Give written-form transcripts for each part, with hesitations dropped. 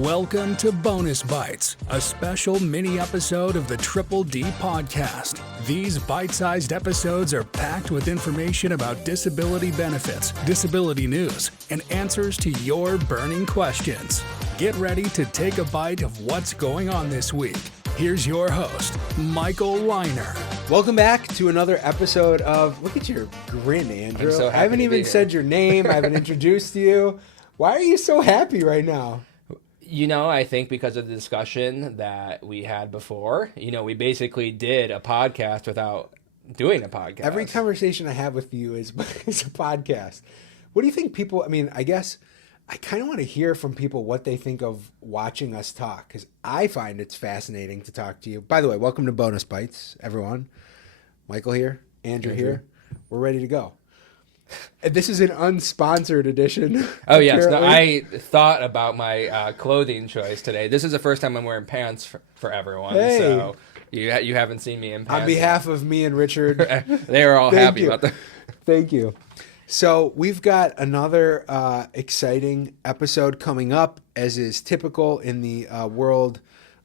Welcome to Bonus Bytes, a special mini episode of the Triple D podcast. These bite-sized episodes are packed with information about disability benefits, disability news, and answers to your burning questions. Get ready to take a bite of what's going on this week. Here's your host, Michael Weiner. Welcome back to another episode of, look at your grin, Andrew. I'm so happy I haven't to even be said here. your name. I haven't introduced you. Why are you so happy right now? You know, I think because of the discussion that we had before, we basically did a podcast without doing a podcast. Every conversation I have with you is a podcast. What do you think people, I guess I kind of want to hear from people what they think of watching us talk, because I find it's fascinating to talk to you. By the way, welcome to Bonus Bytes, everyone. Michael here, Andrew here. We're ready to go. This is an unsponsored edition. Oh, yes. No, apparently. I thought about my clothing choice today. This is the first time I'm wearing pants for everyone. Hey. So you haven't seen me in pants. On behalf of me and Richard, they are all Thank happy you. about that. Thank you. So we've got another exciting episode coming up, as is typical in the world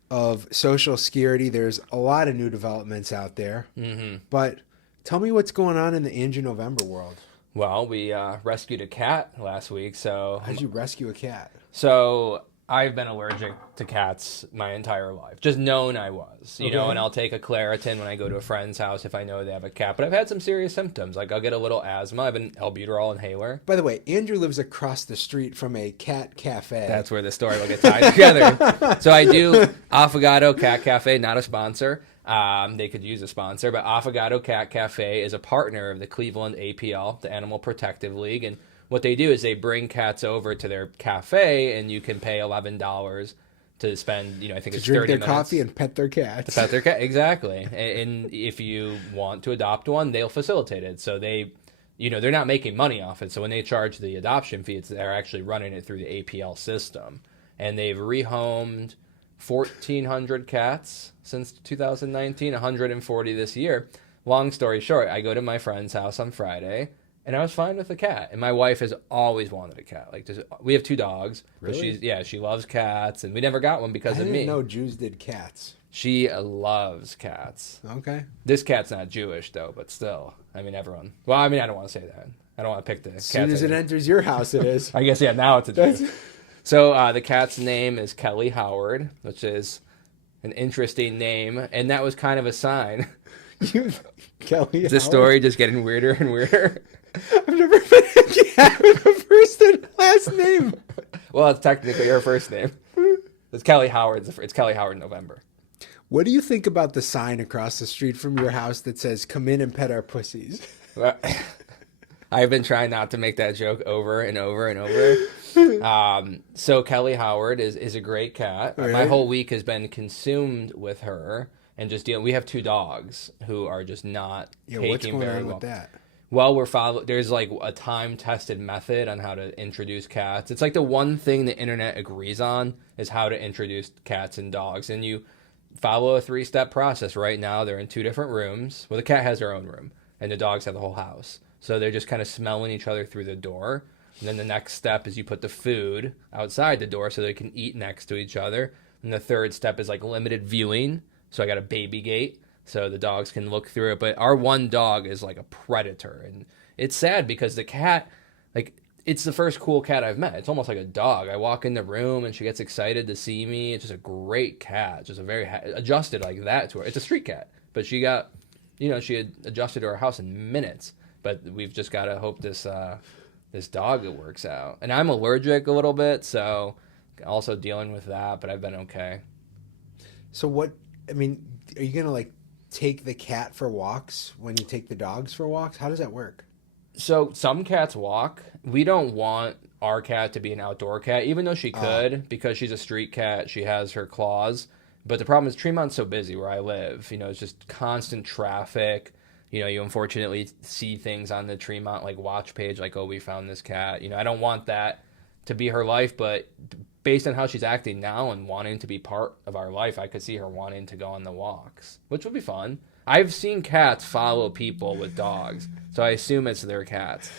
of Social Security. There's a lot of new developments out there. Mm-hmm. But tell me what's going on in the Andrew November world. Well, we rescued a cat last week. So How'd you rescue a cat? So I've been allergic to cats my entire life. Just known I was, you know, and I'll take a Claritin when I go to a friend's house if I know they have a cat. But I've had some serious symptoms. Like I'll get a little asthma. I have an albuterol inhaler. By the way, Andrew lives across the street from a cat cafe. That's where the story will get tied together. So I do Affogato Cat Cafe, not a sponsor. They could use a sponsor, but Affogato Cat Cafe is a partner of the Cleveland APL, the Animal Protective League, and what they do is they bring cats over to their cafe, and you can pay $11 to spend, I think to it's 30 drink their minutes. coffee and pet their cats. Pet their cat, exactly. And if you want to adopt one, they'll facilitate it. So they, they're not making money off it. So when they charge the adoption fee, they're actually running it through the APL system. And they've rehomed 1,400 cats since 2019, 140 this year. Long story short, I go to my friend's house on Friday, and I was fine with the cat. And my wife has always wanted a cat. We have 2 dogs. Really? But she loves cats, and we never got one because I of me. didn't know Jews did cats. She loves cats. Okay. This cat's not Jewish, though, but still. Everyone. Well, I don't want to say that. I don't want to pick the cat. As soon as it enters your house, it is. I guess, now it's a Jew. So the cat's name is Kelly Howard, which is an interesting name, and that was kind of a sign. Kelly Is this story just getting weirder and weirder? I've never met a cat with a first and last name. Well, it's technically her first name. It's Kelly Howard. It's Kelly Howard November. What do you think about the sign across the street from your house that says, "Come in and pet our pussies"? Well, I've been trying not to make that joke over and over and over. So Kelly Howard is a great cat. Really? My whole week has been consumed with her and just dealing. We have 2 dogs who are just not taking What's going very on well. with that? Well, there's like a time-tested method on how to introduce cats. It's like the one thing the internet agrees on is how to introduce cats and dogs. And you follow a 3-step process. Right now, they're in 2 different rooms. Well, the cat has her own room, and the dogs have the whole house. So they're just kind of smelling each other through the door. And then the next step is you put the food outside the door so they can eat next to each other. And the third step is like limited viewing. So I got a baby gate so the dogs can look through it. But our one dog is like a predator. And it's sad because the cat, it's the first cool cat I've met. It's almost like a dog. I walk in the room and she gets excited to see me. It's just a great cat. Just a very adjusted like that to her. It's a street cat. But she got, she had adjusted to our house in minutes. But we've just got to hope this dog works out. And I'm allergic a little bit, so also dealing with that, but I've been okay. So what, are you going to take the cat for walks when you take the dogs for walks? How does that work? So some cats walk. We don't want our cat to be an outdoor cat, even though she could, because she's a street cat. She has her claws. But the problem is Tremont's so busy where I live. It's just constant traffic. You unfortunately see things on the Tremont watch page oh, we found this cat. I don't want that to be her life, but based on how she's acting now and wanting to be part of our life, I could see her wanting to go on the walks, which would be fun. I've seen cats follow people with dogs, so I assume it's their cats.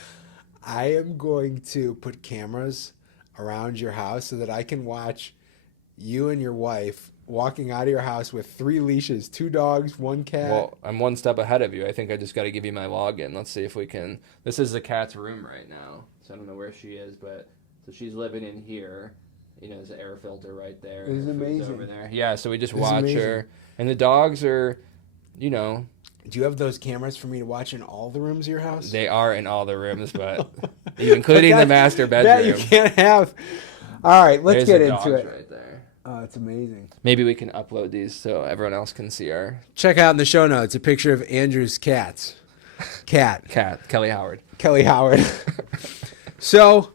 I am going to put cameras around your house so that I can watch you and your wife walking out of your house with 3 leashes, 2 dogs, 1 cat. Well, I'm one step ahead of you. I think I just got to give you my login. Let's see if we can. This is the cat's room right now, so I don't know where she is, but so she's living in here. You know, there's an air filter right there. This is amazing. Over there. Yeah, so we just This is watch amazing. her, and the dogs are, you know, Do you have those cameras for me to watch in all the rooms of your house? they are in all the rooms, but including the master bedroom. That you can't have. All right, let's There's get the into dogs it. right there. Oh, it's amazing. Maybe we can upload these so everyone else can see our Check out in the show notes a picture of Andrew's cat, Kelly Howard. Kelly Howard. So,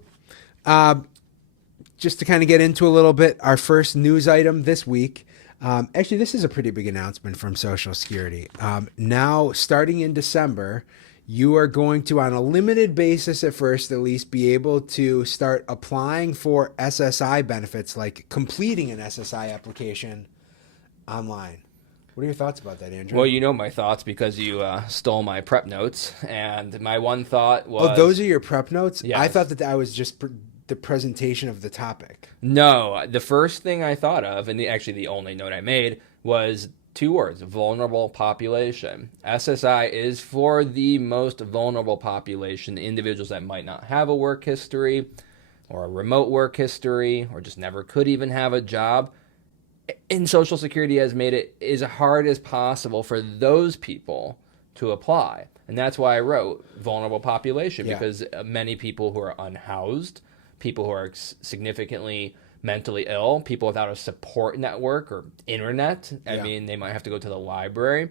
just to kind of get into a little bit, our first news item this week. Actually, this is a pretty big announcement from Social Security. Now, starting in December, you are going to, on a limited basis at first at least, be able to start applying for SSI benefits, like completing an SSI application online. What are your thoughts about that, Andrew? Well, you know my thoughts because you stole my prep notes, and my one thought was... Oh, those are your prep notes? Yes. I thought that was just the presentation of the topic. No, the first thing I thought of, and actually the only note I made, was 2 words: vulnerable population. SSI is for the most vulnerable population, the individuals that might not have a work history or a remote work history or just never could even have a job. And Social Security has made it as hard as possible for those people to apply. And that's why I wrote vulnerable population, because many people who are unhoused, people who are significantly mentally ill, people without a support network or internet. I mean, they might have to go to the library.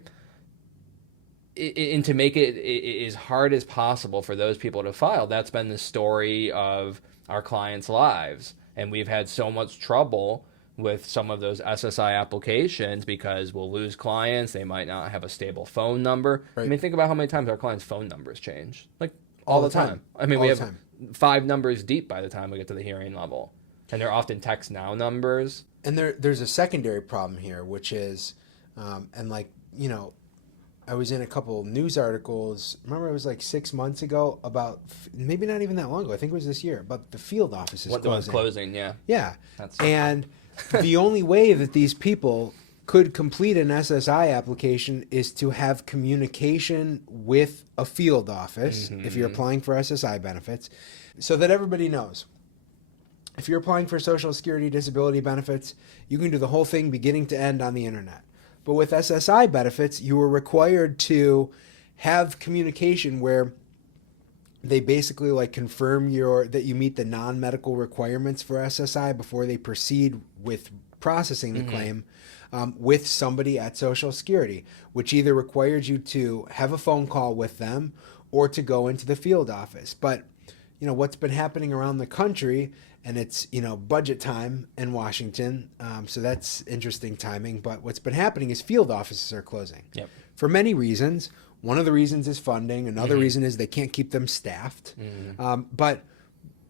And to make it as hard as possible for those people to file, that's been the story of our clients' lives. And we've had so much trouble with some of those SSI applications because we'll lose clients. They might not have a stable phone number. Right. I mean, think about how many times our clients' phone numbers change. Like, all the time. I mean, we have 5 numbers deep by the time we get to the hearing level. And they're often text now numbers. And there's a secondary problem here, which is, and like, you know, I was in a couple news articles, remember it was like 6 months ago about, maybe not even that long ago, I think it was this year, about the field offices closing. The one's closing, yeah. Yeah. And the only way that these people could complete an SSI application is to have communication with a field office if you're applying for SSI benefits, so that everybody knows. If you're applying for Social Security disability benefits, you can do the whole thing beginning to end on the internet. But with SSI benefits, you were required to have communication where they basically like confirm that you meet the non-medical requirements for SSI before they proceed with processing the claim with somebody at Social Security, which either requires you to have a phone call with them or to go into the field office. But, you know, what's been happening around the country, and it's, you know, budget time in Washington, so that's interesting timing. But what's been happening is field offices are closing for many reasons. One of the reasons is funding. Another reason is they can't keep them staffed. But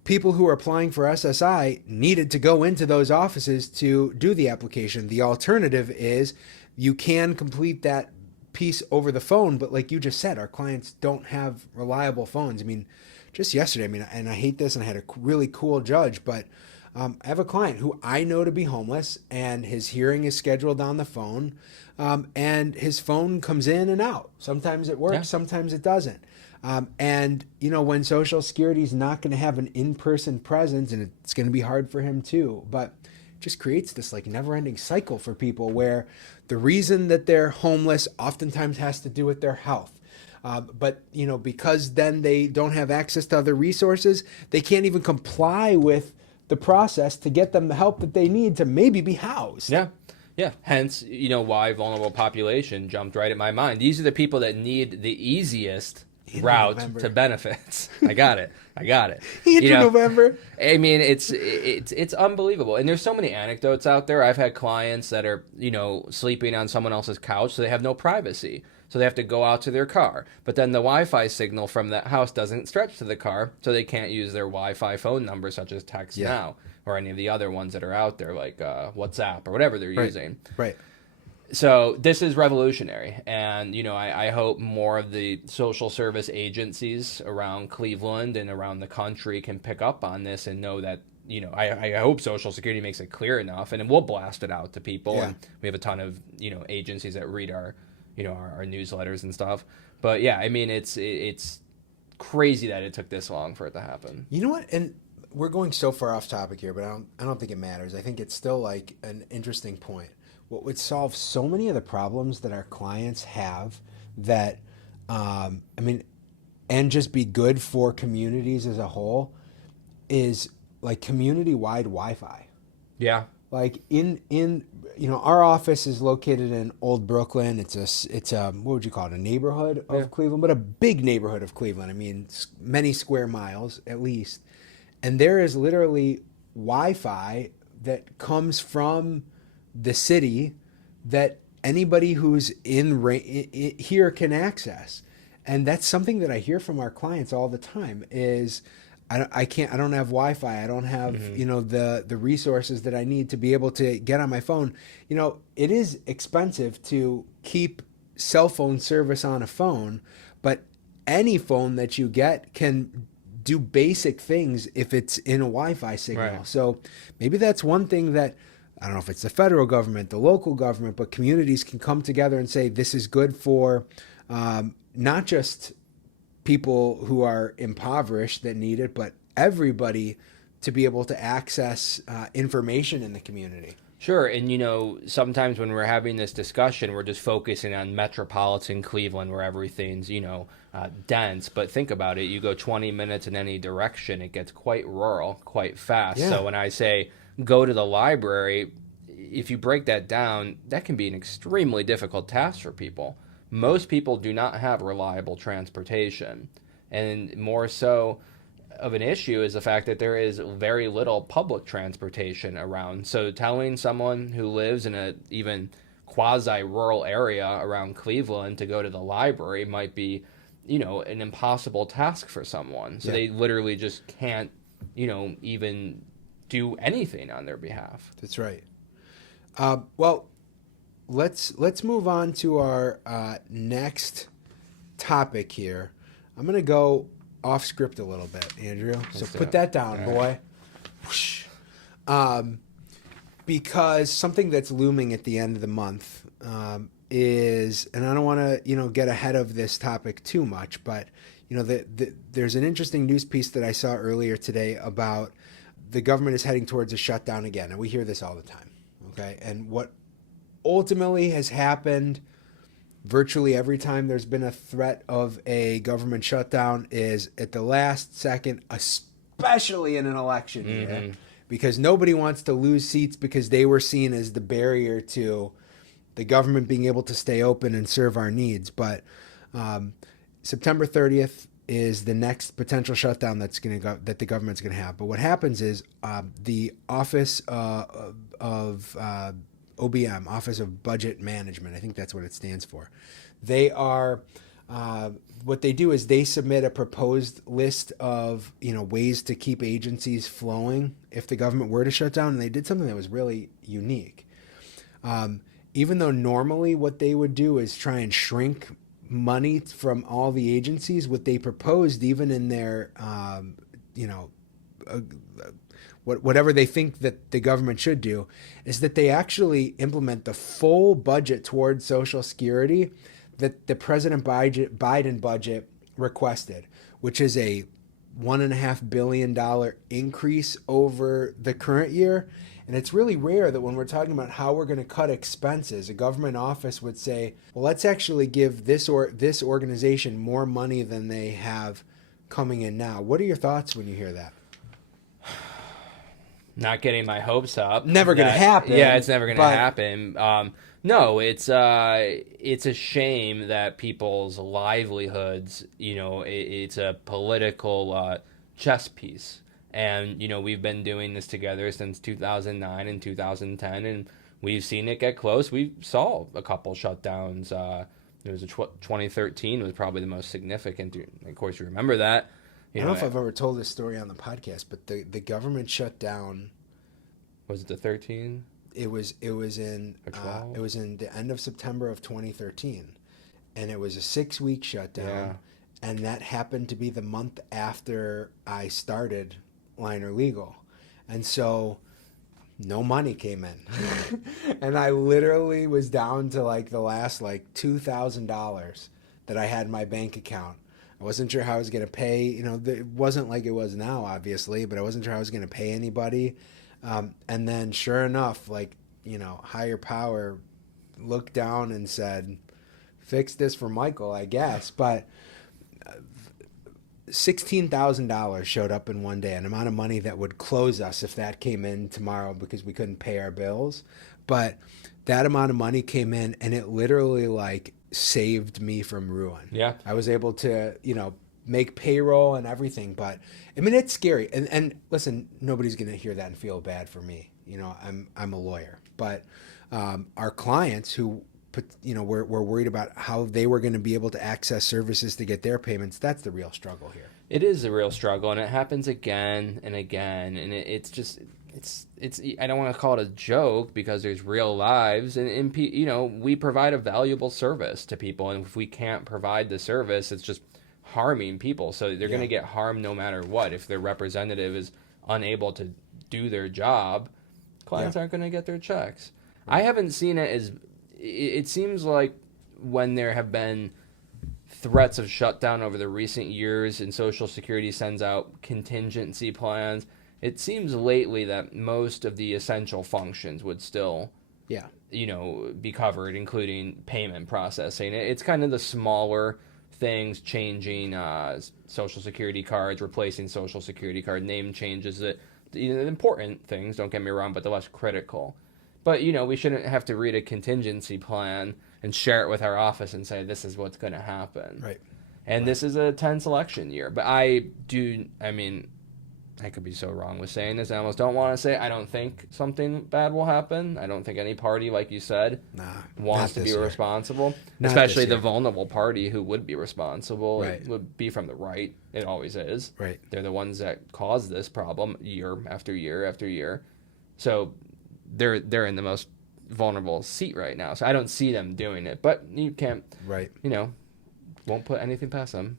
people who are applying for SSI needed to go into those offices to do the application. The alternative is you can complete that piece over the phone, but like you just said, our clients don't have reliable phones. I mean, just yesterday, and I hate this, and I had a really cool judge, but I have a client who I know to be homeless, and his hearing is scheduled on the phone, and his phone comes in and out. Sometimes it works, sometimes it doesn't. And, you know, when Social Security is not going to have an in-person presence, and it's going to be hard for him too, but it just creates this like never-ending cycle for people where the reason that they're homeless oftentimes has to do with their health. But, you know, because then they don't have access to other resources, they can't even comply with the process to get them the help that they need to maybe be housed. Yeah. Hence, you know, why vulnerable population jumped right at my mind. These are the people that need the easiest route to benefits. I got it. November. I mean, it's unbelievable. And there's so many anecdotes out there. I've had clients that are, you know, sleeping on someone else's couch, so they have no privacy. So they have to go out to their car. But then the Wi-Fi signal from that house doesn't stretch to the car, so they can't use their Wi-Fi phone number, such as Text Now, or any of the other ones that are out there, like WhatsApp or whatever they're using. Right. So this is revolutionary. And, you know, I hope more of the social service agencies around Cleveland and around the country can pick up on this and know that I hope Social Security makes it clear enough, and then we'll blast it out to people. Yeah. And we have a ton of agencies that read our our newsletters and stuff. But yeah, I mean, it's crazy that it took this long for it to happen. You know what? And we're going so far off topic here, but I don't think it matters. I think it's still like an interesting point. What would solve so many of the problems that our clients have that, and just be good for communities as a whole is like community-wide Wi-Fi. Yeah. Like our office is located in Old Brooklyn. It's a what would you call it? A neighborhood of Cleveland, but a big neighborhood of Cleveland. I mean, many square miles at least. And there is literally Wi-Fi that comes from the city that anybody who's here can access. And that's something that I hear from our clients all the time is I don't have Wi-Fi. I don't have, the resources that I need to be able to get on my phone. It is expensive to keep cell phone service on a phone, but any phone that you get can do basic things if it's in a Wi-Fi signal. Right. So maybe that's one thing that, I don't know if it's the federal government, the local government, but communities can come together and say, this is good for not just people who are impoverished that need it, but everybody to be able to access information in the community. Sure. And, sometimes when we're having this discussion, we're just focusing on metropolitan Cleveland where everything's, dense. But think about it. You go 20 minutes in any direction, it gets quite rural, quite fast. Yeah. So when I say go to the library, if you break that down, that can be an extremely difficult task for people. Most people do not have reliable transportation. And more so of an issue is the fact that there is very little public transportation around. So telling someone who lives in a even quasi-rural area around Cleveland to go to the library might be, an impossible task for someone. So they literally just can't, even do anything on their behalf. That's right. Well, let's move on to our next topic here. I'm going to go off script a little bit, Andrew. So put that down, boy. Whoosh. Because something that's looming at the end of the month is, and I don't want to, get ahead of this topic too much, but, there's an interesting news piece that I saw earlier today about the government is heading towards a shutdown again. And we hear this all the time, okay? And what ultimately has happened virtually every time there's been a threat of a government shutdown is at the last second, especially in an election year, because nobody wants to lose seats because they were seen as the barrier to the government being able to stay open and serve our needs. But September 30th is the next potential shutdown that the government's going to have. But what happens is the Office of OBM, Office of Budget Management, I think that's what it stands for. They are, what they do is they submit a proposed list of, ways to keep agencies flowing if the government were to shut down. And they did something that was really unique. Even though normally what they would do is try and shrink money from all the agencies, what they proposed, even in their, whatever they think that the government should do, is that they actually implement the full budget towards Social Security that the President Biden budget requested, which is a $1.5 billion increase over the current year. And it's really rare that when we're talking about how we're going to cut expenses, a government office would say, well, let's actually give this organization more money than they have coming in now. What are your thoughts when you hear that? Not getting my hopes up. Never going to happen. Yeah, it's never going to happen. No, it's a shame that people's livelihoods, it's a political chess piece. And, we've been doing this together since 2009 and 2010, and we've seen it get close. We saw a couple shutdowns. It was 2013 was probably the most significant. Of course, you remember that. I don't know if I've ever told this story on the podcast, but the government shut down. Was it the 13? It was in the end of September of 2013, and it was a 6-week shutdown. Yeah. And that happened to be the month after I started Liner Legal. And so no money came in. And I literally was down to like the last like $2,000 that I had in my bank account. I wasn't sure how I was going to pay. You know, it wasn't like it was now, obviously, but I wasn't sure how I was going to pay anybody. And then sure enough, like, you know, higher power looked down and said, fix this for Michael, I guess. But $16,000 showed up in one day, an amount of money that would close us if that came in tomorrow because we couldn't pay our bills. But that amount of money came in, and it literally like saved me from ruin. Yeah. I was able to, you know, make payroll and everything. But I mean, it's scary. And listen, nobody's going to hear that and feel bad for me. You know, I'm a lawyer, but our clients who you know, we're worried about how they were going to be able to access services to get their payments. That's the real struggle here. It is a real struggle, and it happens again and again. And it's just, it's. I don't want to call it a joke because there's real lives, and you know, we provide a valuable service to people, and if we can't provide the service, it's just harming people. So they're going to get harmed no matter what. If their representative is unable to do their job, clients aren't going to get their checks. Right. I haven't seen it as. It seems like when there have been threats of shutdown over the recent years and Social Security sends out contingency plans, it seems lately that most of the essential functions would still, you know, be covered, including payment processing. It's kind of the smaller things, changing Social Security cards, replacing Social Security card name changes, that you know, important things, don't get me wrong, but the less critical. But, you know, we shouldn't have to read a contingency plan and share it with our office and say, this is what's going to happen. Right. And this is a tense election year. But I mean, I could be so wrong with saying this. I almost don't want to say I don't think something bad will happen. I don't think any party, like you said, wants to be responsible. Especially the vulnerable party who would be responsible. Right. It would be from the right. It always is. Right. They're the ones that cause this problem year after year after year. So they're in the most vulnerable seat right now. So I don't see them doing it. But you can't, you know, won't put anything past them.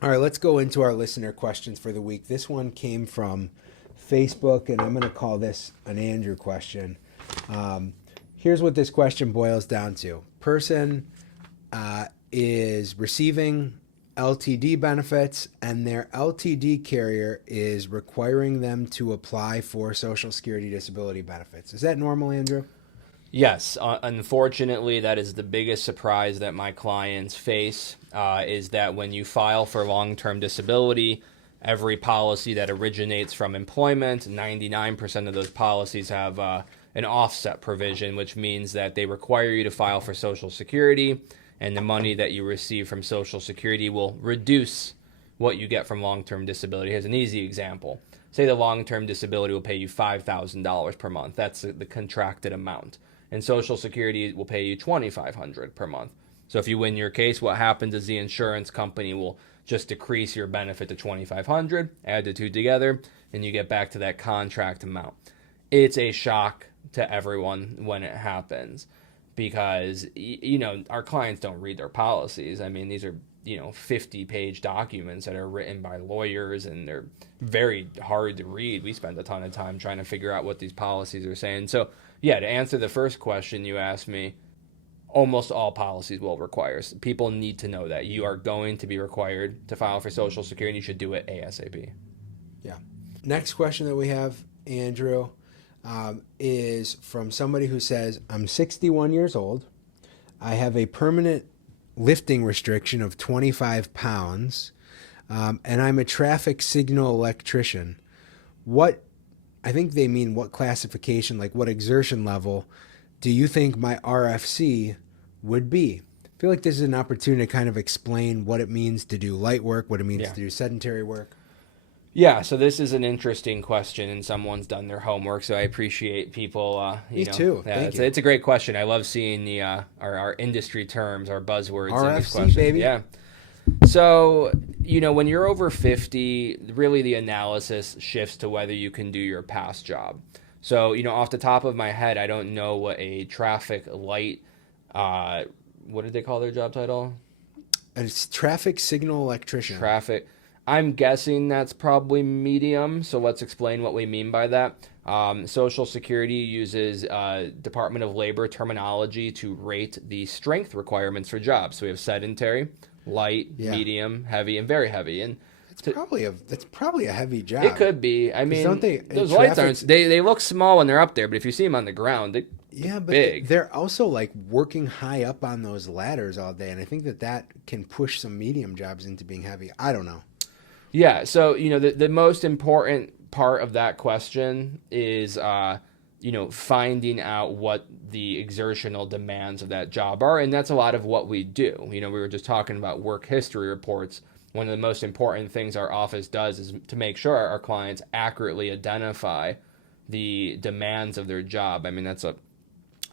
All right, let's go into our listener questions for the week. This one came from Facebook, and I'm going to call this an Andrew question. Here's what this question boils down to. Person is receiving LTD benefits, and their LTD carrier is requiring them to apply for Social Security disability benefits. Is that normal, Andrew? Yes. Unfortunately, that is the biggest surprise that my clients face, is that when you file for long-term disability, every policy that originates from employment, 99% of those policies have an offset provision, which means that they require you to file for Social Security, and the money that you receive from Social Security will reduce what you get from long-term disability. Here's an easy example. Say the long-term disability will pay you $5,000 per month. That's the contracted amount. And Social Security will pay you $2,500 per month. So if you win your case, what happens is the insurance company will just decrease your benefit to $2,500, add the two together, and you get back to that contract amount. It's a shock to everyone when it happens because, you know, our clients don't read their policies. I mean, these are, you know, 50-page documents that are written by lawyers, and they're very hard to read. We spend a ton of time trying to figure out what these policies are saying. So, yeah, to answer the first question you asked me, almost all policies will require. People need to know that you are going to be required to file for Social Security. You should do it ASAP. Yeah. Next question that we have, Andrew, is from somebody who says, I'm 61 years old. I have a permanent lifting restriction of 25 pounds, and I'm a traffic signal electrician. I think they mean what classification, like what exertion level do you think my RFC would be? I feel like this is an opportunity to kind of explain what it means to do light work, what it means to do sedentary work. Yeah, so this is an interesting question, and someone's done their homework, so I appreciate people. Me too. Thank you. It's a great question. I love seeing the our industry terms, our buzzwords RFC, in these questions. Baby. Yeah. So, you know, when you're over 50, really the analysis shifts to whether you can do your past job. So, you know, off the top of my head, I don't know what a traffic light, what did they call their job title? It's traffic signal electrician. I'm guessing that's probably medium, so let's explain what we mean by that. Social Security uses Department of Labor terminology to rate the strength requirements for jobs. So we have sedentary, light, medium, heavy, and very heavy. And that's probably a heavy job. it could be. I mean, those lights aren't. They look small when they're up there, but if you see them on the ground, but big. They're also like working high up on those ladders all day, and I think that can push some medium jobs into being heavy. I don't know. Yeah. So the most important part of that question is finding out what the exertional demands of that job are, and that's a lot of what we do. We were just talking about work history reports. One of the most important things our office does is to make sure our clients accurately identify the demands of their job. I mean, that's a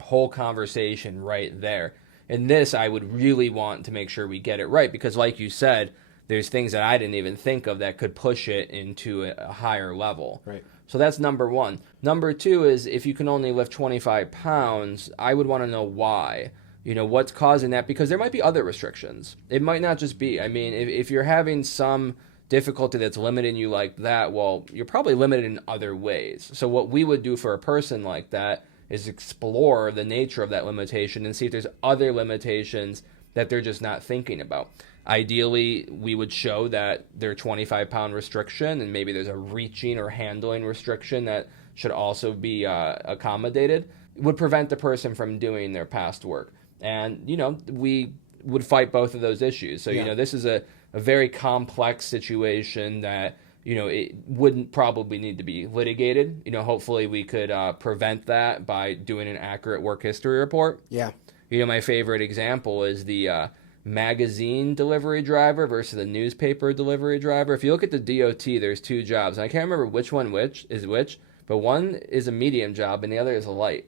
whole conversation right there. And this, I would really want to make sure we get it right, because like you said, there's things that I didn't even think of that could push it into a higher level. Right. So that's number one. Number two is, if you can only lift 25 pounds, I would want to know why. What's causing that? Because there might be other restrictions. It might not just be, I mean, if you're having some difficulty that's limiting you like that, well, you're probably limited in other ways. So what we would do for a person like that is explore the nature of that limitation and see if there's other limitations that they're just not thinking about. Ideally, we would show that their 25-pound restriction, and maybe there's a reaching or handling restriction that should also be accommodated, would prevent the person from doing their past work. And, we would fight both of those issues. So, this is a very complex situation that, it wouldn't probably need to be litigated. Hopefully we could prevent that by doing an accurate work history report. Yeah. My favorite example is the magazine delivery driver versus the newspaper delivery driver. If you look at the DOT, there's two jobs. And I can't remember which one is which, but one is a medium job and the other is a light.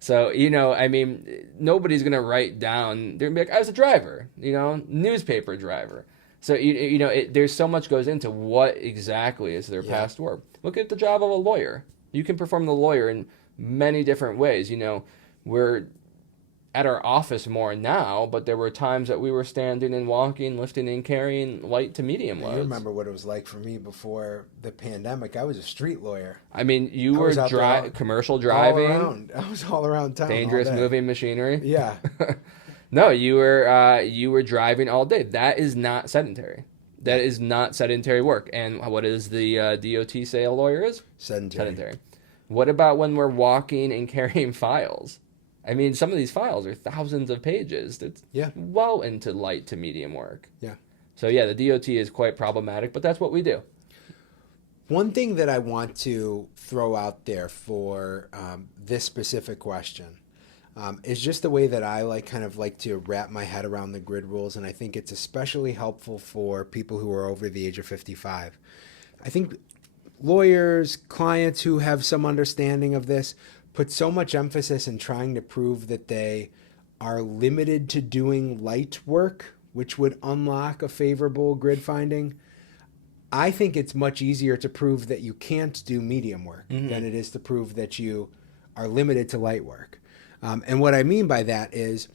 So, I mean, nobody's going to write down, they're going to be like, I was a driver, newspaper driver. So, there's so much goes into what exactly is their past work. Look at the job of a lawyer. You can perform the lawyer in many different ways. We're at our office more now, but there were times that we were standing and walking, lifting and carrying light to medium loads. You remember what it was like for me before the pandemic. I was a street lawyer. I mean, you were commercial driving. All around. I was all around town. Dangerous moving machinery. Yeah. No, you were driving all day. That is not sedentary. That is not sedentary work. And what does the DOT say a lawyer is? Sedentary. What about when we're walking and carrying files? I mean, some of these files are thousands of pages. That's well into light to medium work. Yeah. So, the DOT is quite problematic, but that's what we do. One thing that I want to throw out there for this specific question is just the way that I like to wrap my head around the grid rules, and I think it's especially helpful for people who are over the age of 55. I think lawyers, clients who have some understanding of this, put so much emphasis in trying to prove that they are limited to doing light work, which would unlock a favorable grid finding. I think it's much easier to prove that you can't do medium work than it is to prove that you are limited to light work. And what I mean by that is,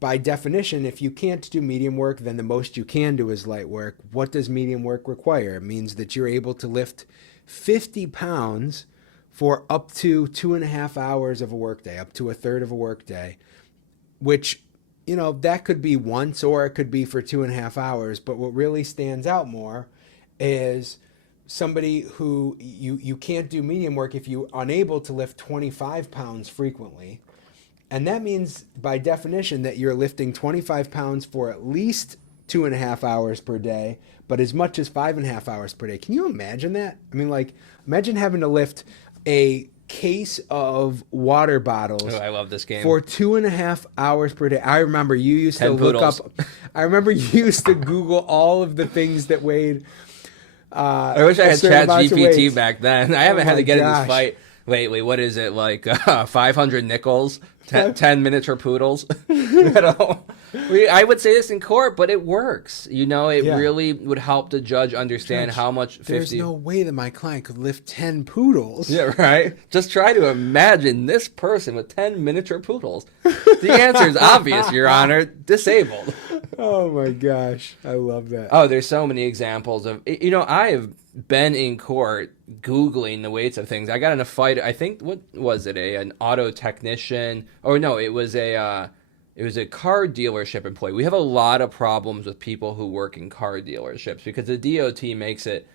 by definition, if you can't do medium work, then the most you can do is light work. What does medium work require? It means that you're able to lift 50 pounds for up to 2.5 hours of a workday, up to a third of a workday, which, that could be once or it could be for 2.5 hours. But what really stands out more is somebody who you can't do medium work if you're unable to lift 25 pounds frequently. And that means, by definition, that you're lifting 25 pounds for at least 2.5 hours per day, but as much as 5.5 hours per day. Can you imagine that? I mean, imagine having to lift a case of water bottles. Oh, I love this game. For 2.5 hours per day. I remember you used to look up. I remember you used to Google all of the things that weighed. I wish I had ChatGPT back then. I haven't had to get in this fight lately. What is it, 500 nickels, 10 miniature poodles? I would say this in court, but it works. It really would help the judge understand how much 50... There's no way that my client could lift 10 poodles. Yeah, right? Just try to imagine this person with 10 miniature poodles. The answer is obvious, Your Honor. Disabled. Oh my gosh, I love that. Oh, there's so many examples of, I have been in court Googling the weights of things. I got in a fight, I think, what was it, an auto technician, or no, it was a car dealership employee. We have a lot of problems with people who work in car dealerships because the DOT makes it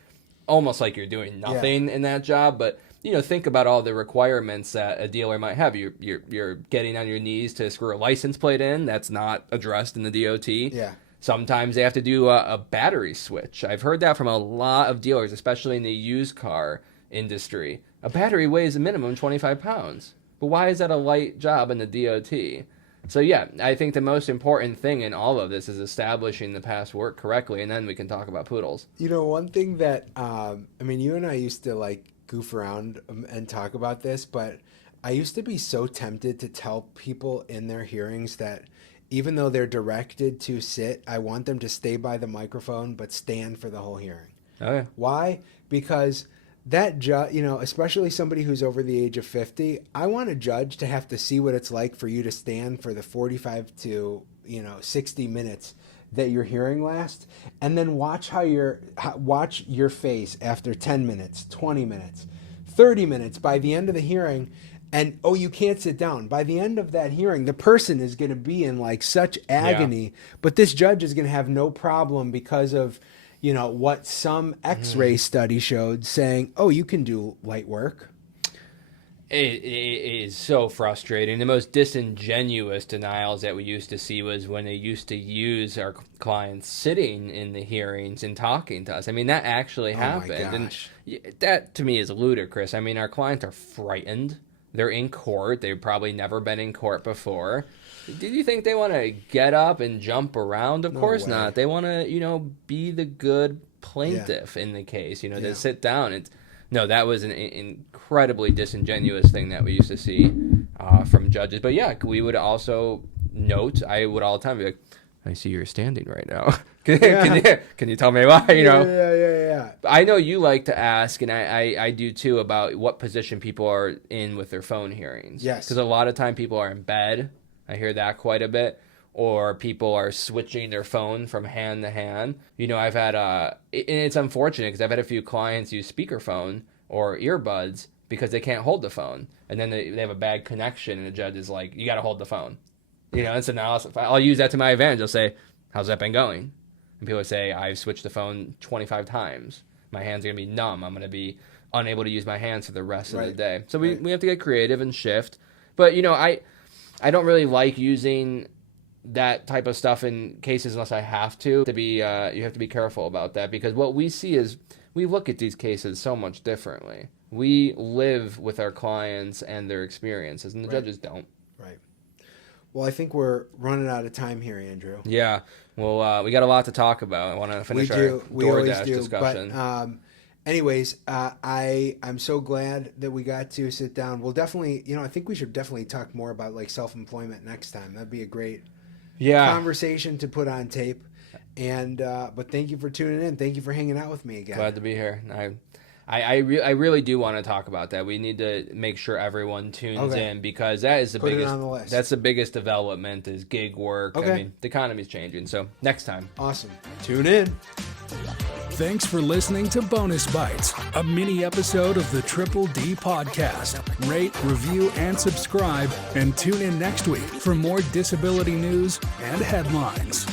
almost like you're doing nothing in that job, but think about all the requirements that a dealer might have. You're getting on your knees to screw a license plate in. That's not addressed in the DOT. Yeah. Sometimes they have to do a battery switch. I've heard that from a lot of dealers, especially in the used car industry. A battery weighs a minimum 25 pounds. But why is that a light job in the DOT? So yeah, I think the most important thing in all of this is establishing the past work correctly, and then we can talk about poodles. One thing that, you and I used to goof around and talk about this, but I used to be so tempted to tell people in their hearings that even though they're directed to sit, I want them to stay by the microphone but stand for the whole hearing. Oh, yeah. Why? Because that judge, especially somebody who's over the age of 50, I want a judge to have to see what it's like for you to stand for the 45 to 60 minutes that your hearing lasts, and then watch your face after 10 minutes, 20 minutes, 30 minutes by the end of the hearing. And you can't sit down. By the end of that hearing, the person is going to be in such agony, but this judge is going to have no problem because of what some X-ray study showed, saying, you can do light work. It is so frustrating. The most disingenuous denials that we used to see was when they used to use our clients sitting in the hearings and talking to us. I mean, that actually happened. And that, to me, is ludicrous. I mean, our clients are frightened. They're in court. They've probably never been in court before. Did you think they want to get up and jump around? Of course not. They want to, be the good plaintiff in the case, to sit down. No, that was an incredibly disingenuous thing that we used to see from judges. But yeah, we would also note, I would all the time be like, I see you're standing right now. Can you tell me why? Yeah. I know you like to ask, and I do too, about what position people are in with their phone hearings. Yes. Because a lot of time people are in bed. I hear that quite a bit. Or people are switching their phone from hand to hand. I've had, and it's unfortunate because I've had a few clients use speakerphone or earbuds because they can't hold the phone. And then they have a bad connection and the judge is like, you got to hold the phone. And so now I'll use that to my advantage. I'll say, how's that been going? And people say, I've switched the phone 25 times. My hands are going to be numb. I'm going to be unable to use my hands for the rest of the day. So we have to get creative and shift. But, I don't really like using that type of stuff in cases unless I have to. You have to be careful about that, because what we see is we look at these cases so much differently. We live with our clients and their experiences, and the judges don't. Right. Well, I think we're running out of time here, Andrew. Yeah. Well, we got a lot to talk about. I want to finish our DoorDash discussion. But, anyways, I'm so glad that we got to sit down. We'll definitely, I think we should definitely talk more about self-employment next time. That'd be a great conversation to put on tape. And but thank you for tuning in. Thank you for hanging out with me again. Glad to be here. I really do want to talk about that. We need to make sure everyone tunes in, because that is the biggest. Put it on the list. That's the biggest development is gig work. Okay. I mean, the economy's changing. So next time. Awesome. Tune in. Thanks for listening to Bonus Bytes, a mini episode of the Triple D podcast. Rate, review, and subscribe, and tune in next week for more disability news and headlines.